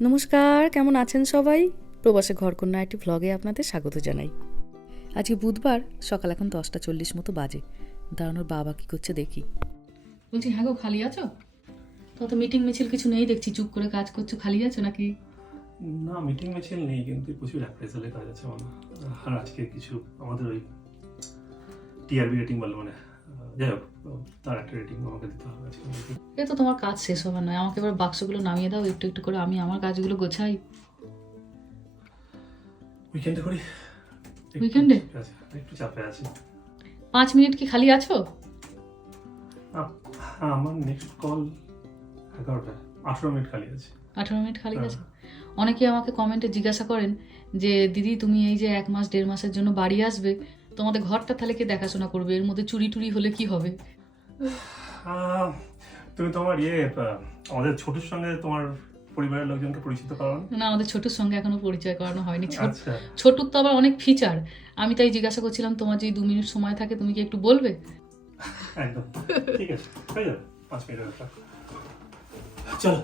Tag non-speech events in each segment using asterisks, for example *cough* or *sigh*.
নমস্কার কেমন আছেন সবাই? প্রবাসে ঘরকন্যা একটি ভ্লগে আপনাদের স্বাগত জানাই। আজকে বুধবার সকাল এখন দশটা চল্লিশ মতো বাজে। দাঁড়ানোর বাবা কি করছে দেখি। বলছি হ্যাঁ গো খালি আছো? তো তো মিটিং মিছিল কিছু নেই দেখছি চুপ করে কাজ করছ খালি আছো নাকি? না মিটিং মিছিল নেই কিন্তু প্রচুর অ্যাপ্রেজালের কাজ আছে আমার আর আজকে কিছু আমাদের ওই টিআরবি রেটিং বলে মানে যাই হোক তার একটা রেটিং আমাকে দিতে হবে এ তো তোমার কাজ শেষ হবার নয় আমাকে এবার বাক্সগুলো নামিয়ে দাও একটু একটু করে আমি আমার কাজগুলো গোছাই। উইকেন্ডে করি? আছে, একটু চাপে আছি। পাঁচ মিনিট কি খালি আছো? হ্যাঁ আমার নেক্সট কল এগারোটা আঠেরো মিনিট খালি আছে। আঠারো মিনিট খালি হ্যাঁ। আছে? অনেকে আমাকে কমেন্টে জিজ্ঞাসা করেন যে দিদি তুমি এই যে এক মাস দেড় মাসের জন্য বাড়ি আসবে তোমাদের ঘরটা তাহলে কে দেখাশোনা করবে? এর মধ্যে চুরি টুরি হলে কি হবে? তুমি তোমার ইয়ে আমাদের ছোটুর সঙ্গে তোমার পরিবারের লোকজনকে পরিচিত করানো না আমাদের ছোটুর সঙ্গে এখনও পরিচয় করানো হয়নি। ছোট আচ্ছা। ছোটুর তো আবার অনেক ফিচার আমি তাই জিজ্ঞাসা করছিলাম তোমার যদি দু মিনিট সময় থাকে তুমি কি একটু বলবে? একদম। ঠিক আছে হয়ে যাবে পাঁচ মিনিটের চলো।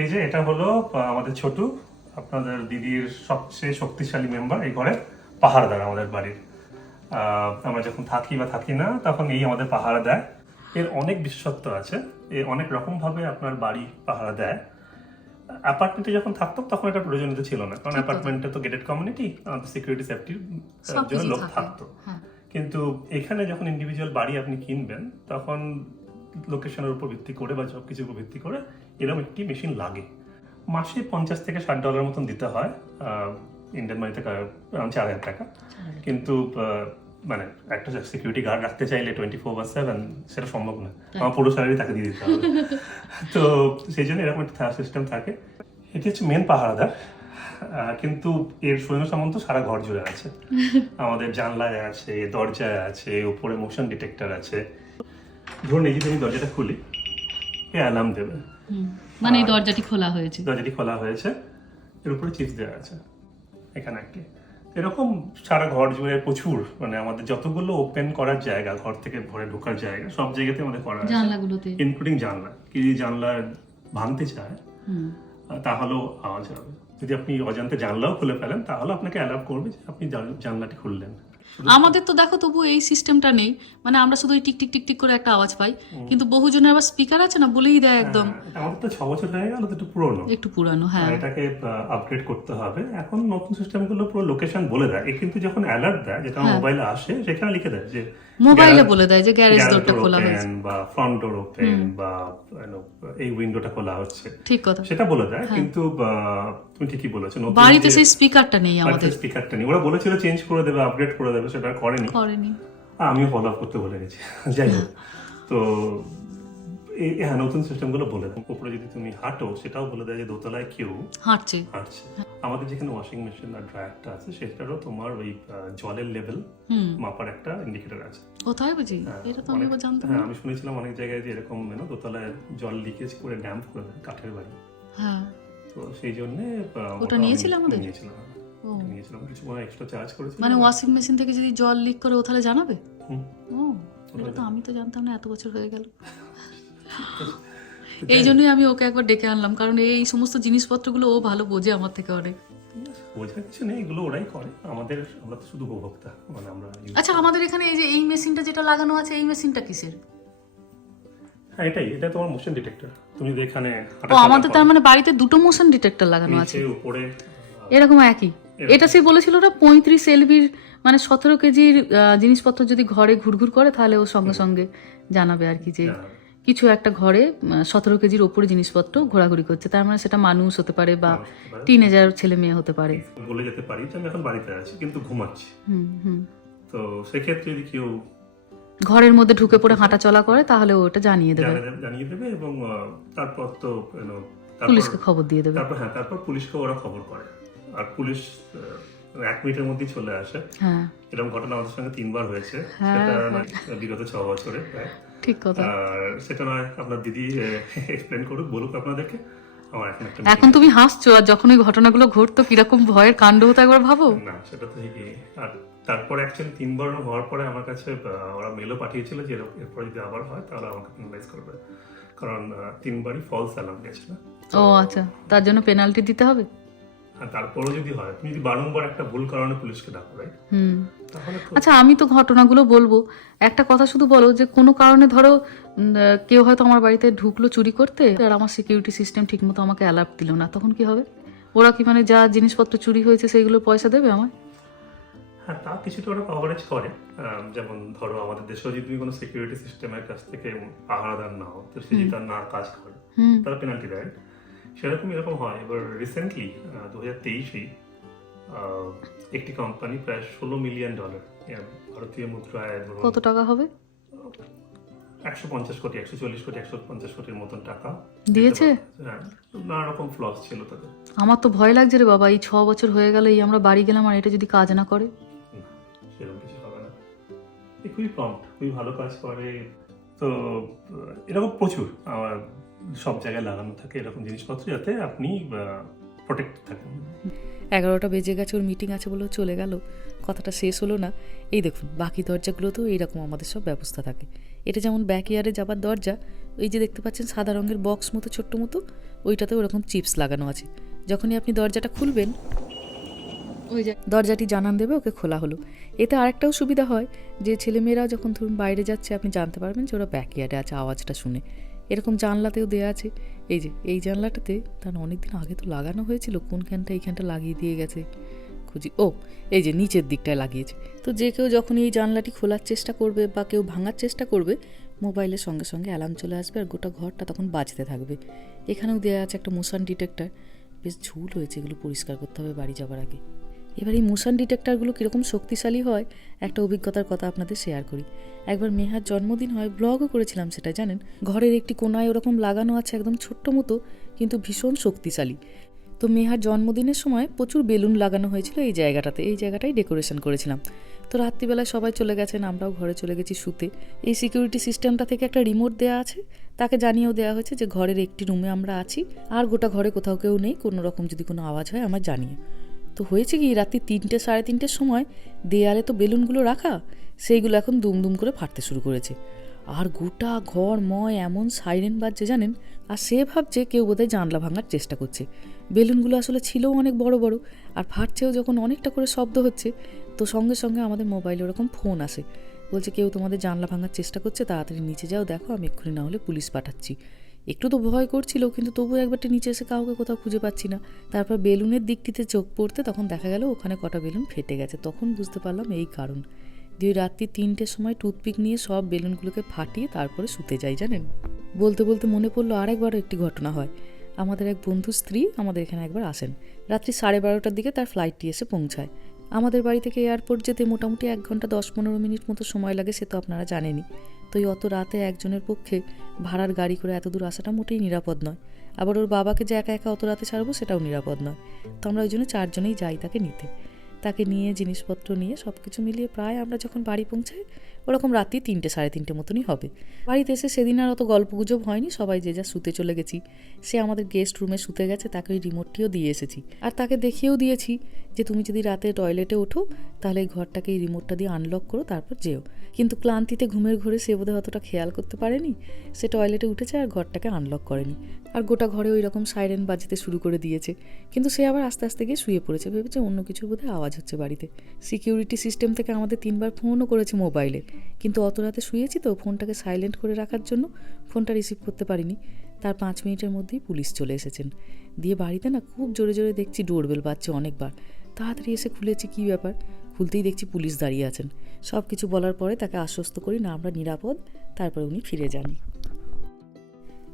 এই যে এটা হলো আমাদের ছোটু আপনাদের দিদির সবচেয়ে শক্তিশালী মেম্বার এই ঘরে। পাহারাদার আমাদের বাড়ির। আমরা যখন থাকি বা থাকি না তখন এই আমাদের পাহারা দেয়। এর অনেক বিশেষত্ব আছে। এ অনেক রকম ভাবে আপনার বাড়ি পাহারা দেয়। অ্যাপার্টমেন্টে যখন থাকতাম তখন এটা প্রয়োজনীয়তা ছিল না। কারণ অ্যাপার্টমেন্টে তো। গেটেড কমিউনিটি সিকিউরিটি সেফটির জন্য লোক থাকতো। হ্যাঁ। কিন্তু এখানে যখন ইন্ডিভিজুয়াল বাড়ি আপনি কিনবেন তখন লোকেশনের উপর ভিত্তি করে বা সব কিছুর উপর ভিত্তি করে এরকম একটি মেশিন লাগে। মাসে পঞ্চাশ থেকে ষাট ডলার মতন দিতে হয়। ইন্ডিয়ান মানিতে আরাউন্ড চার হাজার টাকা। কিন্তু মানে একটা সিকিউরিটি গার্ড রাখতে চাইলে টোয়েন্টি ফোর বাই সেভেন সেটা সম্ভব না। আমার পুরো স্যালারি তাকে দিয়ে দিতে হবে। *laughs* তো সেই জন্য এরকম একটা সিস্টেম থাকে। এটি হচ্ছে মেন পাহারাদার। কিন্তু এর সৈন্য সামন্ত সারা ঘর জুড়ে আছে। *laughs* আমাদের জানলায় আছে দরজায় আছে উপরে মোশন ডিটেক্টর আছে। ধরুন এই যে আমি দরজাটা খুলি এ অ্যালার্ম দেবে। মানে দরজাটি খোলা হয়েছে। দরজাটি খোলা হয়েছে। এর উপরে চিপস দেওয়া আছে। এখানে একটি এরকম সারা ঘর জুড়ে প্রচুর মানে আমাদের যতগুলো ওপেন করার জায়গা ঘর থেকে ভরে ঢোকার জায়গা সব জায়গাতে আমাদের করা জানলাগুলোতে। ইনক্লুডিং জানলা। কি যদি জানলা ভাঙতে চায় তাহলেও আওয়াজ হবে। যদি আপনি অজান্তে জানলাও খুলে ফেলেন তাহলে আপনাকে অ্যালাউ করবে যে আপনি জান- জানলাটি খুললেন। আমাদের তো দেখো তবু এই সিস্টেমটা নেই। মানে আমরা শুধু ওই টিক টিক টিক টিক করে একটা আওয়াজ পাই। কিন্তু বহুজনের আবার স্পিকার আছে না? বলেই দেয় একদম। হ্যাঁ, আমাদের তো ছ বছর হয়ে গেল তো একটু পুরোনো। একটু পুরানো হ্যাঁ। এটাকে আপগ্রেড করতে হবে। এখন নতুন সিস্টেমগুলো পুরো লোকেশন বলে দেয়। কিন্তু যখন অ্যালার্ট দেয় যেটা হ্যাঁ। মোবাইলে আসে সেখানে লিখে দেয় যে মোবাইলে বলে দেয় যে গ্যারেজ দরটা খোলা হয়েছে। বা ফ্রন্ট ডোর ওপেন বা এই উইন্ডোটা খোলা হচ্ছে। ঠিক কথা। সেটা বলে দেয় কিন্তু আহ, তুমি ঠিকই বলেছ হ্যাঁ। বাড়িতে সেই স্পিকারটা নেই আমাদের। স্পিকারটা নেই। ওরা বলেছিল চেঞ্জ করে দেবে আপডেট করে দেবে সেটা করেনি। আমিও ফলো আপ করতে ভুলে গেছি। *laughs* যাই হোক তো এই হ্যাঁ নতুন সিস্টেমগুলো বলে উপরে যদি তুমি হাঁটো সেটাও বলে দেয় যে দোতলায় কেউ হাঁটছে। হাঁটছে। আমাদের যেখানে ওয়াশিং মেশিন আর ড্রায়ারটা আছে সেটারও তোমার ওই জলের লেভেল মাপার একটা ইন্ডিকেটর আছে। কোথায় বুঝি? হ্যাঁ, এটা তো আমি জানতাম হ্যাঁ আমি শুনেছিলাম অনেক জায়গায় যে এরকম দোতলায় জল লিকেজ করে ড্যাম্প করে দেয় কাঠের বাড়ি। হ্যাঁ। তো সেই জন্য ওটা নিয়েছিলে আমাদের? নিয়েছিলাম। নিয়েছিলাম কিছু মানে এক্সট্রা চার্জ করেছিল মানে ওয়াশিং মেশিন থেকে যদি জল লিক করে ও তাহলে জানাবে? হুম। ও এটা তো আমি তো জানতাম না এত বছর হয়ে গেল। *laughs* এই জন্যই আমি ওকে একবার ডেকে আনলাম কারণ এই সমস্ত জিনিসপত্রগুলো ও ভালো বোঝে আমার থেকে অনেক। বোঝার কিছু নেই এগুলো ওরাই করে। আমাদের আমরা তো শুধু উপভোক্তা মানে আমরা আচ্ছা আমাদের এখানে এই যে এই মেশিনটা যেটা লাগানো আছে এই মেশিনটা কিসের? হ্যাঁ এটাই এটা তোমার মোশন ডিটেক্টর তুমি এখানে ও আমাদের তার মানে বাড়িতে দুটো মোশন ডিটেক্টর লাগানো আছে। উপরে এরকম একই? এটা সে বলেছিল ওরা পঁয়ত্রিশ এলবির মানে সতেরো কেজির জিনিসপত্র যদি ঘরে ঘুরঘুর করে তাহলে ও সঙ্গে সঙ্গে জানাবে আর কি যে কিছু একটা ঘরে সতেরো কেজির ওপরে জিনিসপত্র ঘোরাঘুরি করছে। তার মানে সেটা মানুষ হতে পারে বা টিনেজার ছেলে মেয়ে হতে পারে। বলে যেতে পারি যে আমি এখন বাড়িতে আছি কিন্তু ঘুমাচ্ছি। তো সেক্ষেত্রে যদি কেউ ঘরের মধ্যে ঢুকে পড়ে হাঁটা চলা করে তাহলে ও ওটা জানিয়ে দেবে। জানিয়ে দেবে- এবং তারপর তো পুলিশকে খবর দিয়ে দেবে। তারপর হ্যাঁ তারপর পুলিশকে ওরা খবর করে। আর পুলিশ এক মিনিটের মধ্যেই চলে আসে। হ্যাঁ। এরকম ঘটনা আমাদের সঙ্গে তিনবার হয়েছে। হ্যাঁ, সেটা বিগত ছ বছরে ঠিক কথা। আর সেটা নয় আপনার দিদি এক্সপ্লেন করুক বলুক আপনাদেরকে। এখন তুমি হাসছো আর যখন ওই ঘটনাগুলো ঘটতো কীরকম ভয়ের কাণ্ড হতো একবার ভাবো? না সেটা তো ঠিকই। আর তারপরে অ্যাকচুয়ালি তিনবার হওয়ার পরে আমার কাছে ওরা মেলও পাঠিয়েছিল যে এরপরে যদি আবার হয় তাহলে আমাকে পেনালাইজ করবে। কারণ তিনবারই ফলস অ্যালার্ম গেছে না। ও আচ্ছা। তার জন্য পেনাল্টি দিতে হবে? আর তারপরও যদি হয় তুমি যদি বারংবার একটা ভুল কারণে পুলিশকে ডাকো রাইট আচ্ছা আমি তো ঘটনাগুলো বলব। একটা কথা শুধু বলো যে কোনো কারণে ধরো কেউ হয়তো আমার বাড়িতে ঢুকলো চুরি করতে আর আমার সিকিউরিটি সিস্টেম ঠিকমতো আমাকে অ্যালার্ট দিল না তখন কি হবে? ওরা কি মানে যা জিনিসপত্র চুরি হয়েছে সেইগুলোর পয়সা দেবে আমায়? হ্যাঁ তা কিছুটা ওরা কভারেজ করে। যেমন ধরো আমাদের দেশেও যদি তুমি কোনো সিকিউরিটি সিস্টেমের কাছ থেকে পাহারাদার নাও তো সে যদি তার না কাজ করে তারা পেনাল্টি দেয় সেরকম এরকম হয়। এবার রিসেন্টলি দু হাজার তেইশে একটি কোম্পানি প্রায় ষোলো মিলিয়ন ডলার ভারতীয় মুদ্রায় কত টাকা হবে? একশো পঞ্চাশ কোটি একশো চল্লিশ কোটি একশো পঞ্চাশ কোটির মতন টাকা। দিয়েছে? হ্যাঁ নানা রকম ফ্লস ছিল তাদের। আমার তো ভয় লাগছে রে বাবা এই ছ বছর হয়ে গেল এই আমরা বাড়ি গেলাম আর এটা যদি কাজ না করে। সেরকম কিছু হবে না। খুবই প্রম্পট খুবই ভালো কাজ করে। তো এরকম প্রচুর আমার সব জায়গায় লাগানো থাকে এরকম জিনিসপত্র যাতে আপনি প্রোটেক্ট থাকেন। এগারোটা বেজে গেছে ওর মিটিং আছে বলেও চলে গেল। কথাটা শেষ হলো না। এই দেখুন বাকি দরজাগুলোতেও এইরকম আমাদের সব ব্যবস্থা থাকে। এটা যেমন ব্যাক ইয়ারে যাবার দরজা ওই যে দেখতে পাচ্ছেন সাদা রঙের বক্স মতো ছোট্ট মতো ওইটাতে ওরকম চিপস লাগানো আছে। যখনই আপনি দরজাটা খুলবেন ওই দরজাটি জানান দেবে ওকে খোলা হলো। এতে আরেকটাও সুবিধা হয় যে ছেলেমেয়েরা যখন ধরুন বাইরে যাচ্ছে আপনি জানতে পারবেন যে ওরা ব্যাক ইয়ার্ডে আছে আওয়াজটা শুনে। এরকম জানলাতেও দেওয়া আছে। এই যে, এই জানলাটাতে তার অনেকদিন আগে তো লাগানো হয়েছিল, কোনখানটা এইখানটা লাগিয়ে দিয়ে গেছে। খুঁজি, ও, এই যে নিচের দিকটায় লাগিয়েছে। তো যে কেউ যখন এই জানলাটি খোলার চেষ্টা করবে বা কেউ ভাঙার চেষ্টা করবে, মোবাইলের সঙ্গে সঙ্গে অ্যালার্ম চলে আসবে আর গোটা ঘরটা তখন বাজতে থাকবে। এখানেও দেওয়া আছে একটা মোশন ডিটেক্টর। বেশ ঝুল হয়েছে, এগুলো পরিষ্কার করতে হবে বাড়ি যাবার আগে। এবার এই মোশন ডিটেক্টারগুলো কীরকম শক্তিশালী হয়, একটা অভিজ্ঞতার কথা আপনাদের শেয়ার করি। একবার মেহার জন্মদিন হয় ব্লগও করেছিলাম সেটা, জানেন? ঘরের একটি কোনায় ওরকম লাগানো আছে একদম ছোট্ট মতো, কিন্তু ভীষণ শক্তিশালী। তো মেহার জন্মদিনের সময় প্রচুর বেলুন লাগানো হয়েছিল এই জায়গাটাতে, এই জায়গাটাই ডেকোরেশন করেছিলাম। তো রাত্রিবেলায় সবাই চলে গেছেন, আমরাও ঘরে চলে গেছি শুতে। এই সিকিউরিটি সিস্টেমটা থেকে একটা রিমোট দেওয়া আছে, তাকে জানিয়েও দেওয়া হয়েছে যে ঘরের একটি রুমে আমরা আছি, আর গোটা ঘরে কোথাও কেউ নেই, কোনো রকম যদি কোনো আওয়াজ হয় আমার জানিয়ে। তো হয়েছে কি, রাত্রি তিনটে, সাড়ে তিনটের সময় দেয়ালে তো বেলুনগুলো রাখা, সেইগুলো এখন দুম দুম করে ফাটতে শুরু করেছে। আর গোটা ঘর ময় এমন সাইরেন বাজছে জানেন, আর সে ভাবছে কেউ বোধহয় জানলা ভাঙার চেষ্টা করছে। বেলুনগুলো আসলে ছিলও অনেক বড় বড়, আর ফাটছেও যখন অনেকটা করে শব্দ হচ্ছে, তো সঙ্গে সঙ্গে আমাদের মোবাইলে ওরকম ফোন আসে। বলছে, কেউ তোমাদের জানলা ভাঙার চেষ্টা করছে, তাড়াতাড়ি নিচে যাও, দেখো, আমি এক্ষুনি না হলে পুলিশ পাঠাচ্ছি। একটু তো ভয় করছিল, কিন্তু তবু একবারটি নিচে এসে কাউকে কোথাও খুঁজে পাচ্ছি না। তারপর বেলুনের দিকটিতে চোখ পড়তে তখন দেখা গেল ওখানে কটা বেলুন ফেটে গেছে। তখন বুঝতে পারলাম এই কারণ। দিয়ে রাত্রি তিনটের সময় টুথপিক নিয়ে সব বেলুনগুলোকে ফাটিয়ে তারপরে শুতে যাই, জানেন? বলতে বলতে মনে পড়ল আরেকবারও একটি ঘটনা হয়। আমাদের এক বন্ধু স্ত্রী আমাদের এখানে একবার আসেন। রাত্রি সাড়ে বারোটার দিকে তার ফ্লাইটটি এসে পৌঁছায়। আমাদের বাড়ি থেকে এয়ারপোর্ট যেতে মোটামুটি এক ঘণ্টা দশ পনেরো মিনিট মতো সময় লাগে, সে তো আপনারা জানেনই। তো এই অত রাতে একজনের পক্ষে ভাড়ার গাড়ি করে এত দূর আসাটা মোটেই নিরাপদ নয়। আবার ওর বাবাকে যে একা একা অত রাতে ছাড়বো সেটাও নিরাপদ নয়। তো আমরা ওই জন্য চারজনেই যাই তাকে নিতে। তাকে নিয়ে জিনিসপত্র নিয়ে সব কিছু মিলিয়ে প্রায় আমরা যখন বাড়ি পৌঁছাই ওরকম রাত্রি তিনটে, সাড়ে তিনটে মতনই হবে। বাড়িতে এসে সেদিন আর অত গল্পগুজব হয়নি, সবাই যে যা শুতে চলে গেছি। সে আমাদের গেস্ট রুমে শুতে গেছে, তাকে ওই রিমোটটিও দিয়ে এসেছি। আর তাকে দেখিয়েও দিয়েছি যে, তুমি যদি রাতে টয়লেটে ওঠো, তাহলে এই ঘরটাকে এই রিমোটটা দিয়ে আনলক করো, তারপর যেও। কিন্তু ক্লান্তিতে ঘুমের ঘরে সে বোধহয় অতটা খেয়াল করতে পারেনি। সে টয়লেটে উঠেছে আর ঘরটাকে আনলক করেনি। আর গোটা ঘরে ওই রকম সাইরেন বাজতে শুরু করে দিয়েছে। কিন্তু সে আবার আস্তে আস্তে গিয়ে শুয়ে পড়েছে, ভেবেছে অন্য কিছু বোধহয় আওয়াজ হচ্ছে বাড়িতে। সিকিউরিটি সিস্টেম থেকে আমাদের তিনবার ফোনও করেছে মোবাইলে কিন্তু অত রাতে শুয়েছি তো ফোনটাকে সাইলেন্ট করে রাখার জন্য ফোনটা রিসিভ করতে পারিনি। তার পাঁচ মিনিটের মধ্যেই পুলিশ চলে এসেছেন। দিয়ে বাড়িতে না খুব জোরে জোরে দেখছি ডোরবেল বাজছে অনেকবার। তাড়াতাড়ি এসে খুলেছি, কী ব্যাপার? খুলতেই দেখছি পুলিশ দাঁড়িয়ে আছেন। সব কিছু বলার পরে তাকে আশ্বস্ত করি, না, আমরা নিরাপদ। তারপরে উনি ফিরে যান।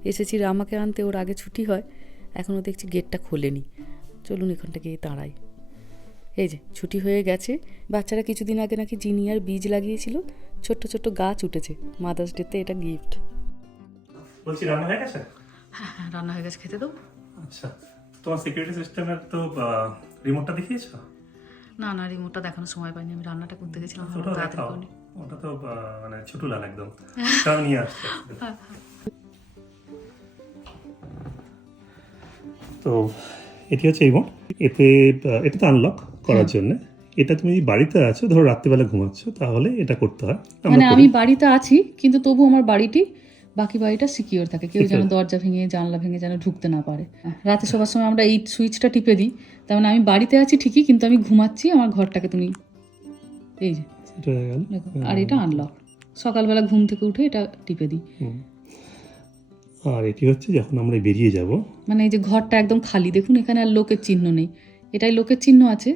এসেছি রামাকে আনতে, ওর আগে ছুটি হয়। এখনও দেখছি গেটটা খোলেনি। চলুন এখানটা গিয়ে দাঁড়াই। এই যে ছুটি হয়ে গেছে। বাচ্চারা কিছুদিন আগে নাকি জিনিয়ার বীজ লাগিয়েছিল। ছোট্ট ছোট্ট গাছ উঠেছে। মাদার্স ডেতে এটা গিফট বলছি রান্না হয়ে গেছে? হ্যাঁ হ্যাঁ রান্না হয়ে গেছে খেতে দাও। আচ্ছা তোমার সিকিউরিটি সিস্টেমের তো রিমোটটা দেখিয়েছো? না না রিমোটটা দেখানোর সময় পাইনি। আমি রান্নাটা করতে গেছিলাম ওটা তাড়াতাড়ি দেখাও। ওটা তো মানে ছোট লাল একদম। তাও নিয়ে আসছে। তো এটি হচ্ছে এই এতে এটা তো আনলক করার জন্য। এটা তুমি যদি বাড়িতে আছো ধরো রাত্রিবেলা ঘুমাচ্ছ তাহলে এটা করতে হয়। মানে আমি বাড়িতে আছি কিন্তু তবু আমার বাড়িটি বাকি বাড়িটা সিকিওর থাকে। কেউ যেন দরজা ভেঙে জানলা ভেঙে যেন ঢুকতে না পারে। রাতে সবার সময় আমরা এই সুইচটা টিপে দিই। তার মানে আমি বাড়িতে আছি ঠিকই কিন্তু আমি ঘুমাচ্ছি আমার ঘরটাকে তুমি এই যে হয়ে আর এটা আনলক সকালবেলা ঘুম থেকে উঠে এটা টিপে দিই। আর এটি হচ্ছে যখন আমরা বেরিয়ে যাব। মানে এই যে ঘরটা একদম খালি দেখুন এখানে আর লোকের চিহ্ন নেই। এটাই লোকের চিহ্ন আছে।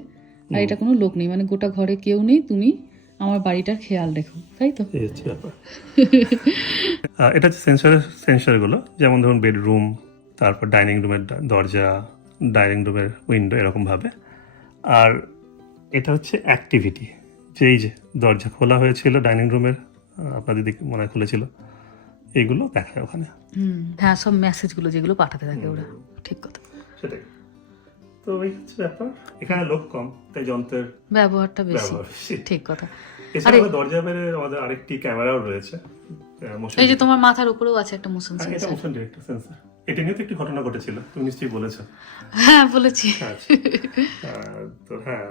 আর এটা কোনো লোক নেই মানে গোটা ঘরে কেউ নেই তুমি আমার বাড়িটার খেয়াল রেখো তাই তো? *laughs* এটা হচ্ছে সেন্সরের সেন্সরগুলো যেমন ধরুন বেডরুম তারপর ডাইনিং রুমের দরজা ডাইনিং রুমের উইন্ডো এরকমভাবে। আর এটা হচ্ছে অ্যাক্টিভিটি যে এই যে দরজা খোলা হয়েছিল ডাইনিং রুমের আপনাদের দিকে মনে হয় খুলেছিল এগুলো দেখায় ওখানে। হ্যাঁ সব মেসেজগুলো যেগুলো পাঠাতে থাকে ওরা ঠিক কথা। সেটাই। তো এই হচ্ছে ব্যাপার। এখানে লোক কম তাই যন্ত্রের ব্যবহারটা বেশি। ঠিক কথা। এছাড়া দরজা বেড়ে আমাদের আরেকটি ক্যামেরাও রয়েছে এই যে তোমার মাথার উপরেও আছে একটা মোশন হ্যাঁ, এটা মোশন ডিরেক্টর সেন্সর এটা নিয়ে তো একটি ঘটনা ঘটেছিল তুমি নিশ্চয়ই বলেছ। হ্যাঁ বলেছি। আচ্ছা। তো হ্যাঁ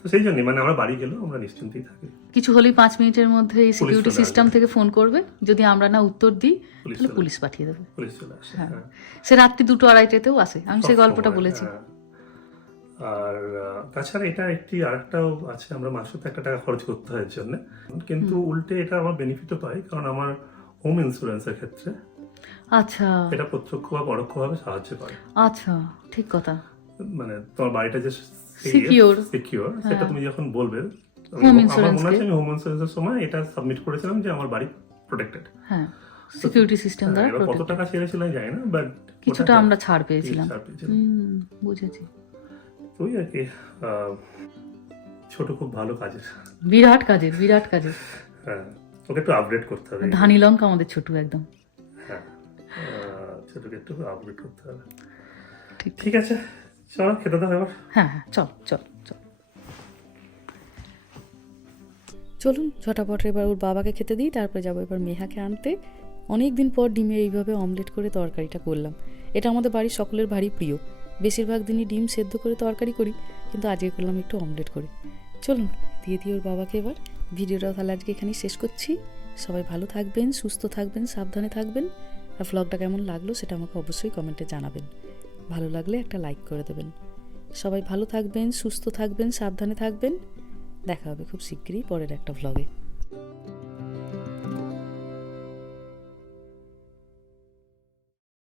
তো সেই জন্যই মানে আমরা বাড়ি গেলেও আমরা নিশ্চিন্তেই থাকি। কিছু হলেই পাঁচ মিনিটের মধ্যে এই সিকিউরিটি সিস্টেম থেকে ফোন করবে। যদি আমরা না উত্তর দিই তাহলে পুলিশ পাঠিয়ে দেবে। পুলিশ চলে আসে হ্যাঁ। হ্যাঁ। সে রাত্রি দুটো আড়াইটাতেও আসে। আমি সেই গল্পটা বলেছি। হ্যাঁ। আর তাছাড়া এটা একটি আরেকটাও আছে আমরা মাসে একটা টাকা খরচ করতে হয় এর জন্য। কিন্তু উল্টে এটা আমার বেনিফিটও পাই কারণ আমার হোম ইন্স্যুরেন্সের ক্ষেত্রে আচ্ছা। এটা প্রত্যক্ষ বা পরোক্ষভাবে সাহায্য করে। আচ্ছা ঠিক কথা। মানে তোমার বাড়িটা যে. সিকিউর সেটা হ্যাঁ। তুমি যখন বলবে আমি- আমার মনে আছে আমি হোম ইন্স্যুরেন্সের সময় এটা সাবমিট করেছিলাম যে আমার বাড়ি প্রোটেক্টেড হ্যাঁ সিকিউরিটি সিস্টেম দ্বারা এবার কত। টাকা ছেড়েছিলাম জানি না বাট কিছুটা আমরা ছাড় পেয়েছিলাম। হুম বুঝেছি। ওই আর কি ছোট খুব ভালো কাজের। বিরাট কাজের বিরাট কাজের। হ্যাঁ ওকে একটু আপডেট করতে হবে। ধানি লঙ্কা আমাদের ছোট একদম। হ্যাঁ ছোটকে একটু আপডেট করতে হবে। ঠিক। আছে চলো খেতে দাও এবার। হ্যাঁ হ্যাঁ চল চল চল। চলুন ঝটাপট এবার ওর বাবাকে খেতে দিই তারপরে যাব এবার মেহাকে আনতে। অনেক দিন পর ডিমে এইভাবে অমলেট করে তরকারিটা করলাম। এটা আমাদের বাড়ির সকলের ভারী প্রিয়। বেশিরভাগ দিনই ডিম সেদ্ধ করে তরকারি করি, কিন্তু আজকে করলাম একটু অমলেট করে। চলুন, দিয়ে দিই ওর বাবাকে এবার। ভিডিওটাও তাহলে আজকে এখানেই শেষ করছি। সবাই ভালো থাকবেন, সুস্থ থাকবেন, সাবধানে থাকবেন। আর ভ্লগটা কেমন লাগল সেটা আমাকে অবশ্যই কমেন্টে জানাবেন। ভালো লাগলে একটা লাইক করে দেবেন। সবাই ভালো থাকবেন, সুস্থ থাকবেন, সাবধানে থাকবেন। দেখা হবে খুব শিগগিরই পরের একটা ভ্লগে